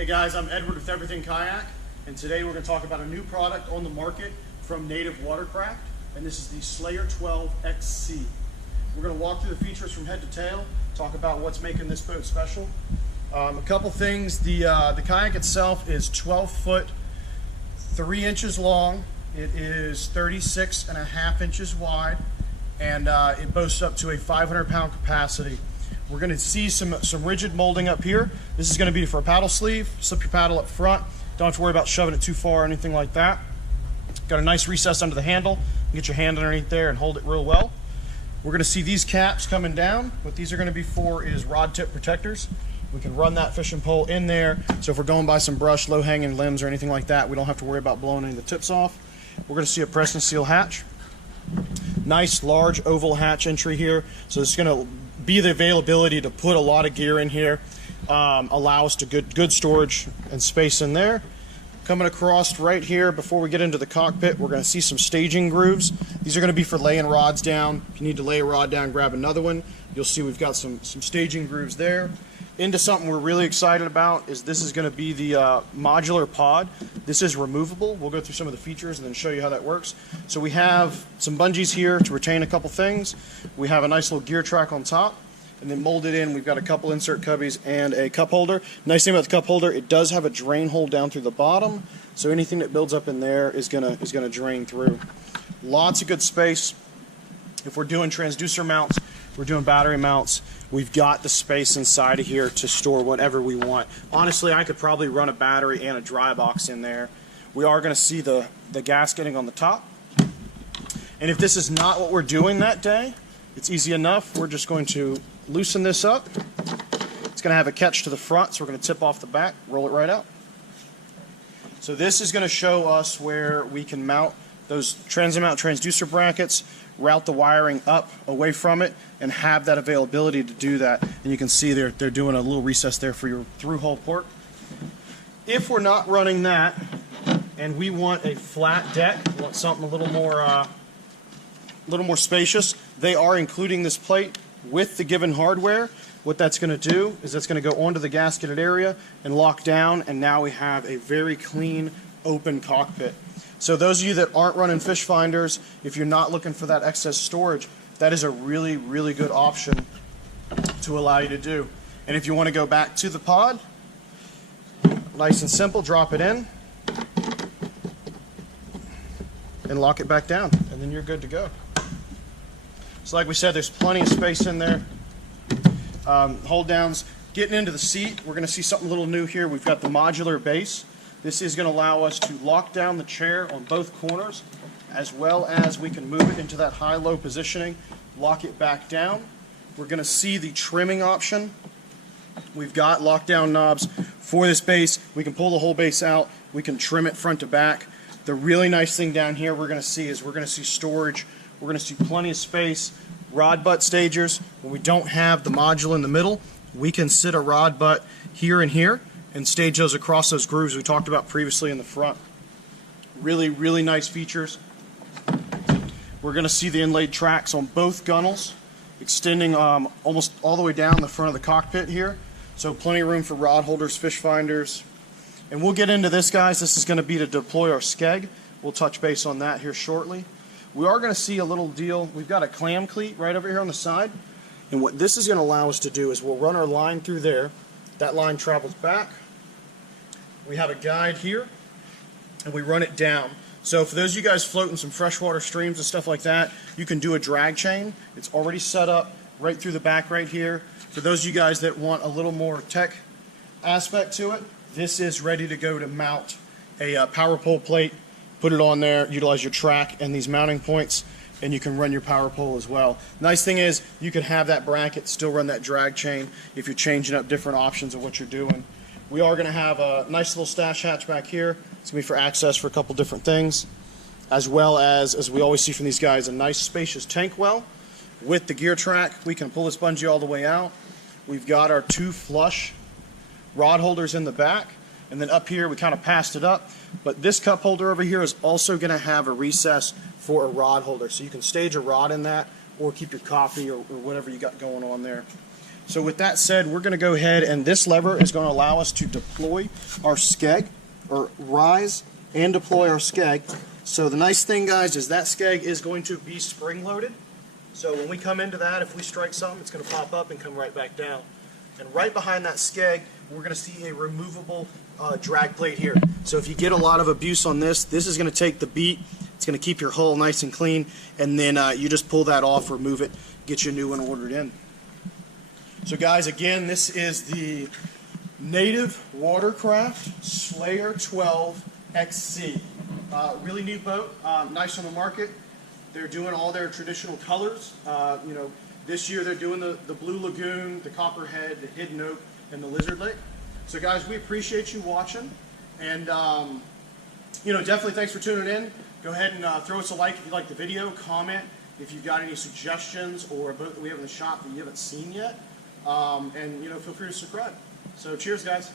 Hey guys, I'm Edward with Everything Kayak, and today we're going to talk about a new product on the market from Native Watercraft, and this is the Slayer 12 XC. We're going to walk through the features from head to tail, talk about what's making this boat special. A couple things, the kayak itself is 12 foot, 3 inches long, it is 36.5 inches wide, and it boasts up to a 500-pound capacity. We're going to see some rigid molding up here. This is going to be for a paddle sleeve. Slip your paddle up front. Don't have to worry about shoving it too far or anything like that. Got a nice recess under the handle. Get your hand underneath there and hold it real well. We're going to see these caps coming down. What these are going to be for is rod tip protectors. We can run that fishing pole in there, so if we're going by some brush, low-hanging limbs or anything like that, we don't have to worry about blowing any of the tips off. We're going to see a press and seal hatch. Nice large oval hatch entry here, so it's going to be the availability to put a lot of gear in here, allow us to good storage and space in there. Coming across right here before we get into the cockpit, we're going to see some staging grooves. These are going to be for laying rods down. If you need to lay a rod down, grab another one. You'll see we've got some staging grooves there. Into something we're really excited about is this is going to be the Modular Pod. This is removable. We'll go through some of the features and then show you how that works. So we have some bungees here to retain a couple things. We have a nice little gear track on top, and then molded in we've got a couple insert cubbies and a cup holder. Nice thing about the cup holder, it does have a drain hole down through the bottom, so anything that builds up in there is gonna drain through. Lots of good space. If we're doing transducer mounts, we're doing battery mounts, we've got the space inside of here to store whatever we want. Honestly, I could probably run a battery and a dry box in there. We are going to see the gasketing on the top. And if this is not what we're doing that day, it's easy enough. We're just going to loosen this up. It's going to have a catch to the front, so we're going to tip off the back, roll it right out. So this is going to show us where we can mount those trans-mount transducer brackets, route the wiring up away from it, and have that availability to do that. And you can see they're doing a little recess there for your through-hole port. If we're not running that and we want a flat deck, we want something a little more spacious, they are including this plate with the given hardware. What that's going to do is that's going to go onto the gasketed area and lock down, and now we have a very clean, open cockpit. So those of you that aren't running fish finders, if you're not looking for that excess storage, that is a really, really good option to allow you to do. And if you want to go back to the pod, nice and simple, drop it in and lock it back down, and then you're good to go. So like we said, there's plenty of space in there. Hold downs. Getting into the seat, we're going to see something a little new here. We've got the modular base. This is going to allow us to lock down the chair on both corners, as well as we can move it into that high-low positioning, lock it back down. We're going to see the trimming option. We've got lockdown knobs for this base. We can pull the whole base out. We can trim it front to back. The really nice thing down here we're going to see is we're going to see storage. We're going to see plenty of space. Rod butt stagers. When we don't have the module in the middle, we can sit a rod butt here and here and stage those across those grooves we talked about previously in the front. Really, really nice features. We're going to see the inlaid tracks on both gunnels, extending almost all the way down the front of the cockpit here. So plenty of room for rod holders, fish finders. And we'll get into this, guys. This is going to be to deploy our skeg. We'll touch base on that here shortly. We are going to see a little deal. We've got a clam cleat right over here on the side. And what this is going to allow us to do is we'll run our line through there. That line travels back. We have a guide here, and we run it down. So for those of you guys floating some freshwater streams and stuff like that, you can do a drag chain. It's already set up right through the back right here. For those of you guys that want a little more tech aspect to it, this is ready to go to mount a power pole plate, put it on there, utilize your track and these mounting points, and you can run your power pole as well. Nice thing is you can have that bracket, still run that drag chain if you're changing up different options of what you're doing. We are going to have a nice little stash hatch back here. It's going to be for access for a couple different things, as well as we always see from these guys, a nice spacious tank well with the gear track. We can pull this bungee all the way out. We've got our 2 flush rod holders in the back, and then up here we kind of passed it up, but this cup holder over here is also going to have a recess for a rod holder, so you can stage a rod in that or keep your coffee or whatever you got going on there. So with that said, we're going to go ahead, and this lever is going to allow us to deploy our skeg, or rise and deploy our skeg. So the nice thing, guys, is that skeg is going to be spring loaded. So when we come into that, if we strike something, it's going to pop up and come right back down. And right behind that skeg, we're going to see a removable drag plate here. So if you get a lot of abuse on this, this is going to take the beat. It's going to keep your hull nice and clean, and then you just pull that off, remove it, get your new one ordered in. So guys, again, this is the Native Watercraft Slayer 12 XC. Really neat boat, nice on the market. They're doing all their traditional colors. You know, this year they're doing the Blue Lagoon, the Copperhead, the Hidden Oak, and the Lizard Lake. So guys, we appreciate you watching, and you know, definitely thanks for tuning in. Go ahead and throw us a like if you like the video, comment if you've got any suggestions or a boat that we have in the shop that you haven't seen yet, and you know, feel free to subscribe. So cheers, guys.